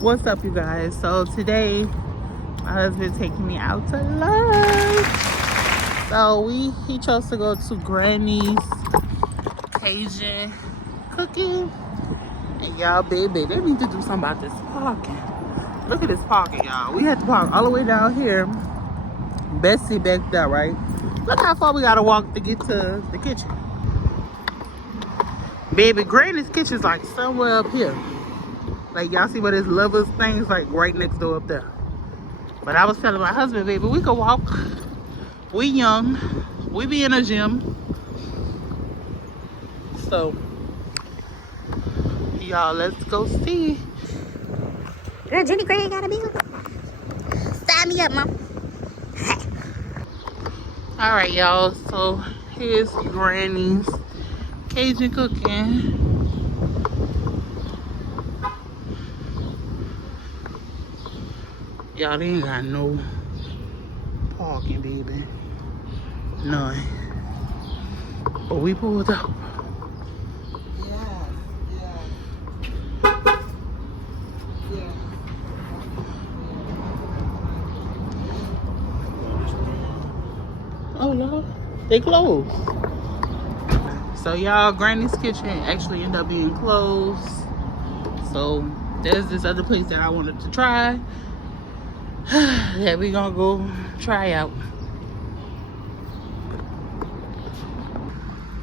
What's up, you guys? So today my husband's taking me out to lunch. So he chose to go to Granny's Cajun cooking. And y'all, baby, they need to do something about this parking. Look at this parking, y'all. We had to park all the way down here. Bessie backed up, right? Look how far we gotta walk to get to the kitchen. Baby, Granny's kitchen's like somewhere up here. Like, y'all see where this lovers thing's like right next door up there. But I was telling my husband, baby, we could walk. We young. We be in a gym. So, y'all, let's go see. Girl, Jenny Gray got a bill. Sign me up, Mom. Alright, y'all. So, here's Granny's Cajun cooking. Y'all, they ain't got no parking, baby. None. But we pulled up. Oh, no. They closed. So, y'all, Granny's Kitchen actually ended up being closed. So, there's this other place that I wanted to try. Yeah, we gonna go try out.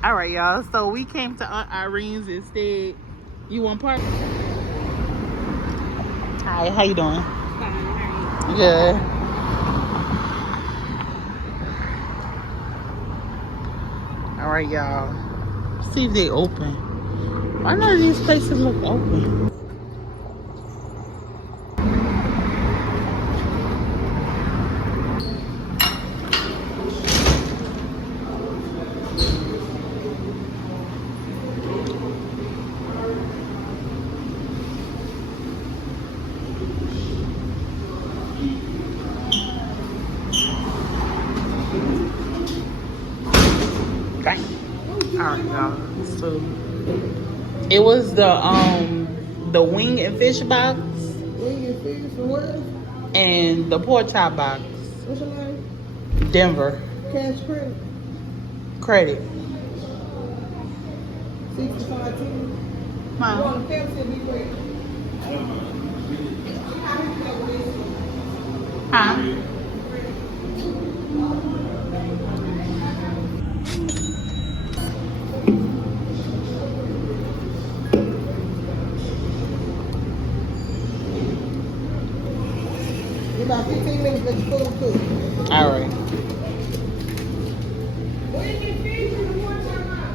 All right, y'all. So we came to Aunt Irene's instead. You want part? Hi, how you doing? Fine. Good. All right, y'all. See if they open. Why none of these places look open? Alright, y'all. So it was the wing and fish box. Wing and fish for what? And the pork chop box. What's your name? Denver. Cash credit. Credit. 6510. Huh? You want a Pepsi and be great. Huh? In about 15 minutes, let your food cook. Alright. Wing and fish and the one time out.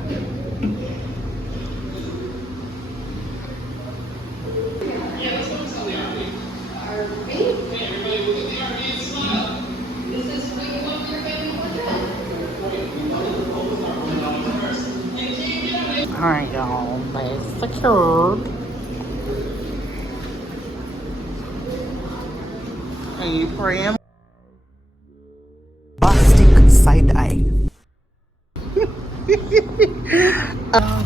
Alright, y'all. That's secured. Are you praying? Plastic side eye.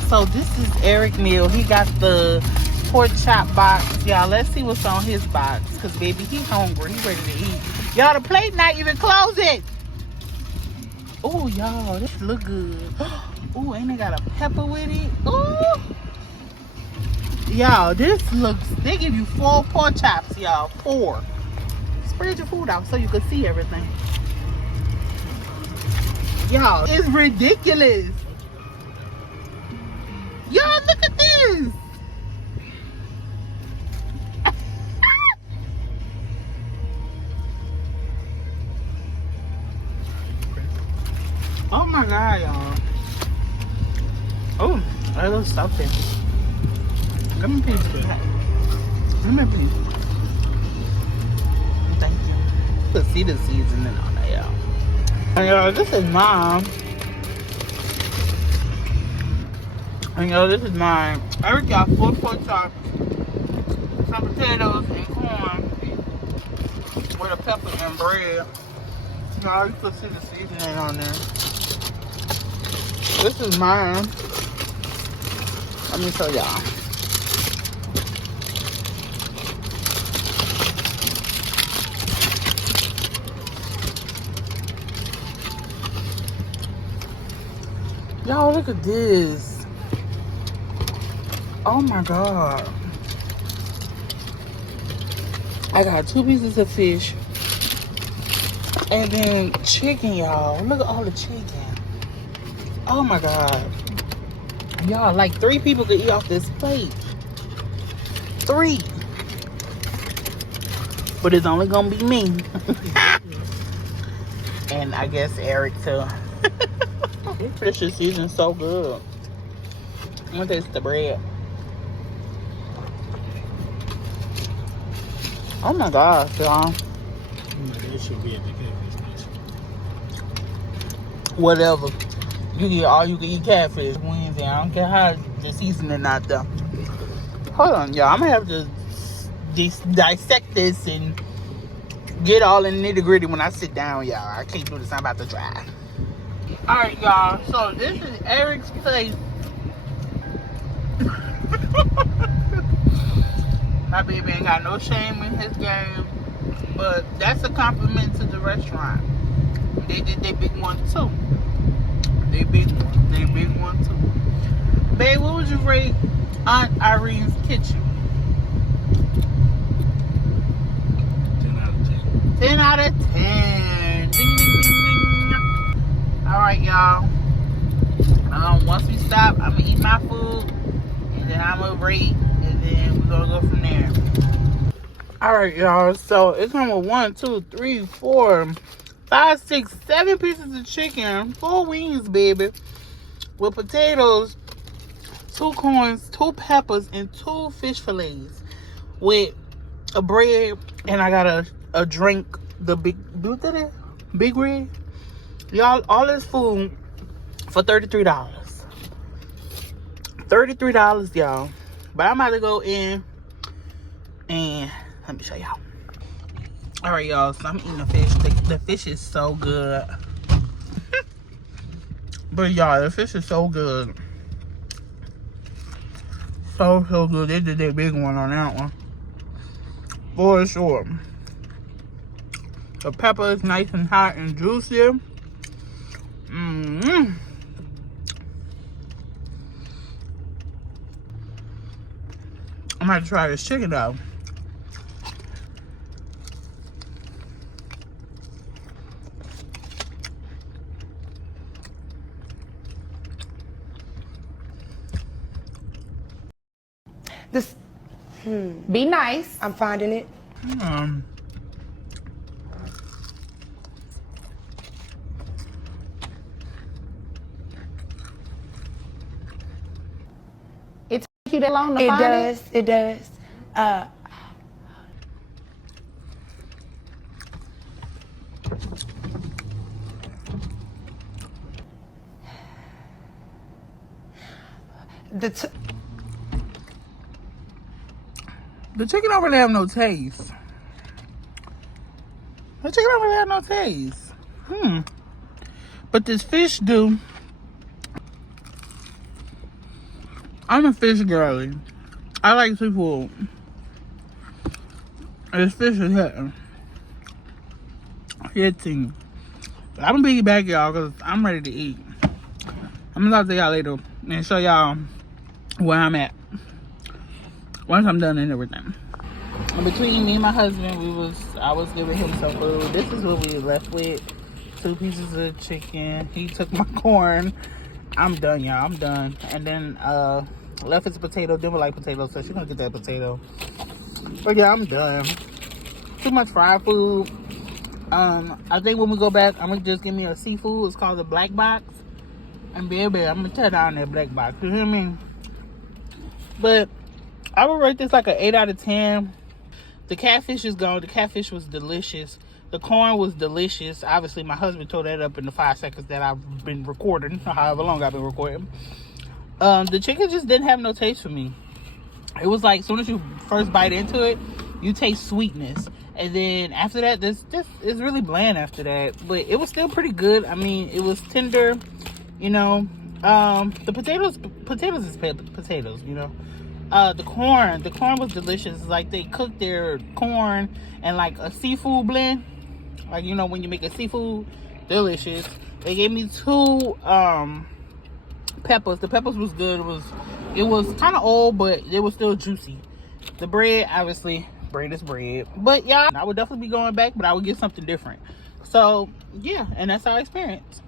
So this is Irene'S. He got the pork chop box. Y'all, let's see what's on his box. Because, baby, he hungry. He ready to eat. Y'all, the plate not even closing. Oh, y'all, this look good. Oh, and they got a pepper with it. Oh. Y'all, this looks... They give you 4 pork chops, y'all. 4. Spread your food out so you can see everything. Y'all, it's ridiculous. Y'all, look at this. Oh my God, y'all. Oh, I love stuffing. Let me piece it. Let me piece. Thank you. You can see the seasoning on that, y'all. And y'all, this is mine. And y'all, this is mine. Eric got 4 pork chops, some potatoes, and corn with a pepper and bread. Y'all, you can see the seasoning on there. This is mine. Let me show y'all. Y'all, look at this. Oh my God. I got 2 pieces of fish. And then chicken, y'all. Look at all the chicken. Oh my God. Y'all, like 3 people could eat off this plate. 3. But it's only gonna be me. And I guess Eric too. This fish is seasoned so good. I'm gonna taste the bread. Oh my gosh, y'all. That should be at the catfish place. Whatever. You get all you can eat catfish wings, and I don't care how the seasoning not there. Hold on, y'all. I'm gonna have to dissect this and get all in the nitty gritty when I sit down, y'all. I can't do this. I'm about to try. All right, y'all. So this is Eric's place. My baby ain't got no shame in his game, but that's a compliment to the restaurant. They did their big one too. They big one too. Babe, what would you rate Aunt Irene's kitchen? 10 out of 10. 10 out of 10. Ding, ding, ding, ding. All right, y'all. Once we stop, I'm gonna eat my food, and then I'm gonna rate, and then we're gonna go from there. All right, y'all. So it's number 1, 2, 3, 4, 5, 6, 7 pieces of chicken, 4 wings, baby, with potatoes, 2 corns, 2 peppers, and 2 fish fillets, with a bread, and I got a drink, the big red. Y'all, all this food for $33. $33, y'all. But I'm about to go in and let me show y'all. All right, y'all. So I'm eating the fish. The fish is so good. But y'all, the fish is so good. So good. They did that big one on that one. For sure. The pepper is nice and hot and juicy. I'm gonna try this chicken though. This, Be nice. I'm finding it. It takes you that long to It find does. It does. The chicken don't really have no taste. The chicken don't really have no taste. But this fish do. I'm a fish girly. I like seafood. This fish is hitting. But I'm gonna be back, y'all, because I'm ready to eat. I'm gonna talk to y'all later and show y'all where I'm at once I'm done and everything. And between me and my husband, I was giving him some food. This is what we was left with. 2 pieces of chicken. He took my corn. I'm done, y'all. I'm done. And then left his potato. Didn't like potatoes, so she's gonna get that potato. But yeah, I'm done. Too much fried food. I think when we go back, I'm gonna just give me a seafood. It's called the black box. And baby, I'm gonna tear down that black box. You hear me? But I would rate this like an 8 out of 10. The catfish is gone. The catfish was delicious. The corn was delicious. Obviously, my husband tore that up in the 5 seconds that I've been recording, however long I've been recording. The chicken just didn't have no taste for me. It was like, as soon as you first bite into it, you taste sweetness. And then after that, this is really bland after that. But it was still pretty good. I mean, it was tender, you know. The potatoes is potatoes, you know. The corn was delicious. It's like they cooked their corn and like a seafood blend, like, you know, when you make a seafood, delicious. They gave me 2 peppers. The peppers was good. It was kind of old, but it was still juicy. The bread, obviously, bread is bread. But yeah, I would definitely be going back, but I would get something different. So yeah, and that's our experience.